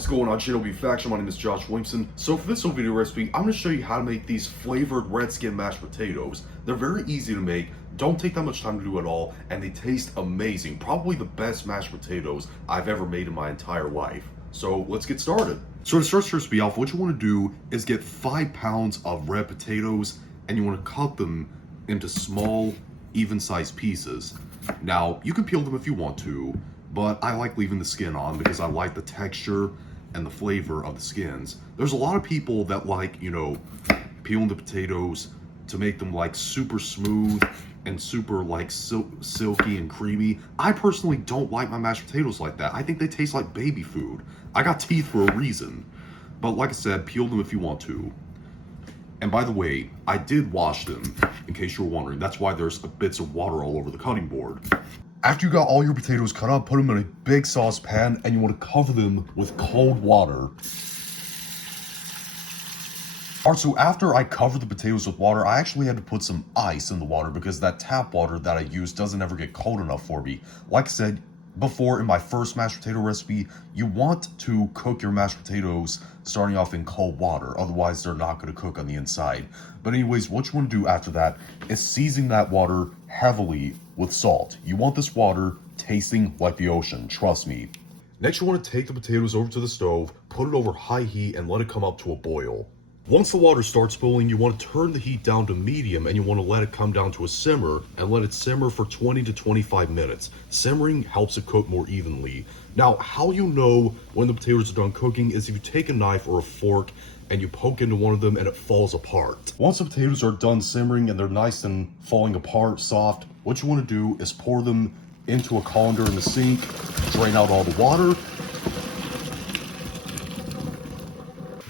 What's going on, GW Faction? My name is Josh Williamson. So for this video recipe, I'm going to show you how to make these flavored red skin mashed potatoes. They're very easy to make, don't take that much time to do at all, and they taste amazing. Probably the best mashed potatoes I've ever made in my entire life. So let's get started. So to start this recipe off, what you want to do is get 5 pounds of red potatoes, and you want to cut them into small, even-sized pieces. Now, you can peel them if you want to, but I like leaving the skin on because I like the texture and the flavor of the skins. There's a lot of people that like, peeling the potatoes to make them like super smooth and super like silky and creamy. I personally don't like my mashed potatoes like that. I think they taste like baby food. I got teeth for a reason. But like I said, peel them if you want to. And by the way, I did wash them, in case you were wondering. That's why there's bits of water all over the cutting board. After you got all your potatoes cut up, put them in a big saucepan, and you want to cover them with cold water. Alright, so after I covered the potatoes with water, I actually had to put some ice in the water because that tap water that I use doesn't ever get cold enough for me. Like I said before in my first mashed potato recipe, you want to cook your mashed potatoes starting off in cold water, otherwise they're not going to cook on the inside. But anyways, what you want to do after that is season that water heavily with salt. You want this water tasting like the ocean, trust me. Next, you want to take the potatoes over to the stove, put it over high heat, and let it come up to a boil. Once the water starts boiling, you want to turn the heat down to medium, and you want to let it come down to a simmer and let it simmer for 20 to 25 minutes. Simmering helps it cook more evenly. Now, how you know when the potatoes are done cooking is if you take a knife or a fork and you poke into one of them and it falls apart. Once the potatoes are done simmering and they're nice and falling apart, soft, what you want to do is pour them into a colander in the sink, drain out all the water,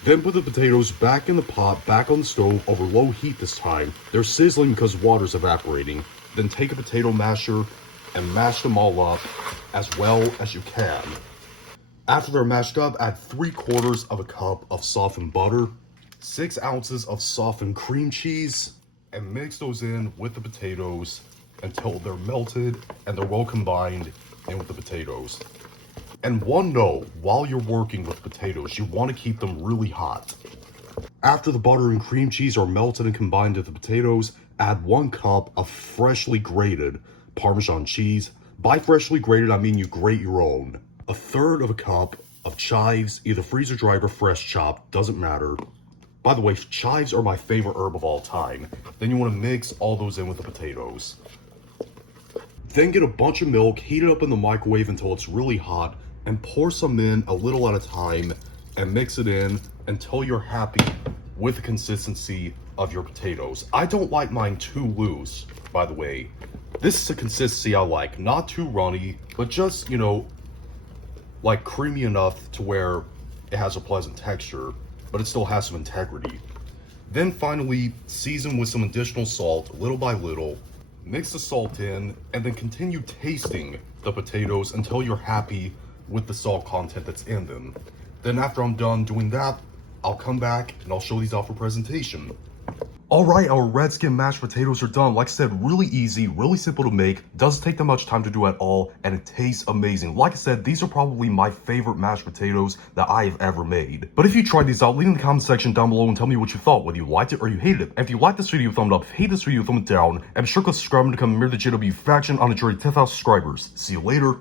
then put the potatoes back in the pot, back on the stove, over low heat this time. They're sizzling because water's evaporating. Then take a potato masher and mash them all up as well as you can. After they're mashed up, add 3/4 of a cup of softened butter, 6 ounces of softened cream cheese, and mix those in with the potatoes until they're melted and they're well combined in with the potatoes. And one note, while you're working with potatoes, you want to keep them really hot. After the butter and cream cheese are melted and combined with the potatoes, add 1 cup of freshly grated Parmesan cheese. By freshly grated, I mean you grate your own. 1/3 of a cup of chives, either freeze or dried or fresh chopped, doesn't matter. By the way, chives are my favorite herb of all time. Then you want to mix all those in with the potatoes. Then get a bunch of milk, heat it up in the microwave until it's really hot, and pour some in a little at a time and mix it in until you're happy with the consistency of your potatoes. I don't like mine too loose, by the way. This is the consistency I like, not too runny, but just, like creamy enough to where it has a pleasant texture, but it still has some integrity. Then finally, season with some additional salt, little by little. Mix the salt in, and then continue tasting the potatoes until you're happy with the salt content that's in them. Then after I'm done doing that, I'll come back and I'll show these off for presentation. Alright, our red skin mashed potatoes are done. Like I said, really easy, really simple to make, doesn't take that much time to do at all, and it tastes amazing. Like I said, these are probably my favorite mashed potatoes that I have ever made. But if you tried these out, leave in the comment section down below and tell me what you thought, whether you liked it or you hated it. And if you liked this video, thumb up. If you hate this video, thumb it down. And be sure to subscribe and become a member of the GW Faction on the journey to 10,000 subscribers. See you later.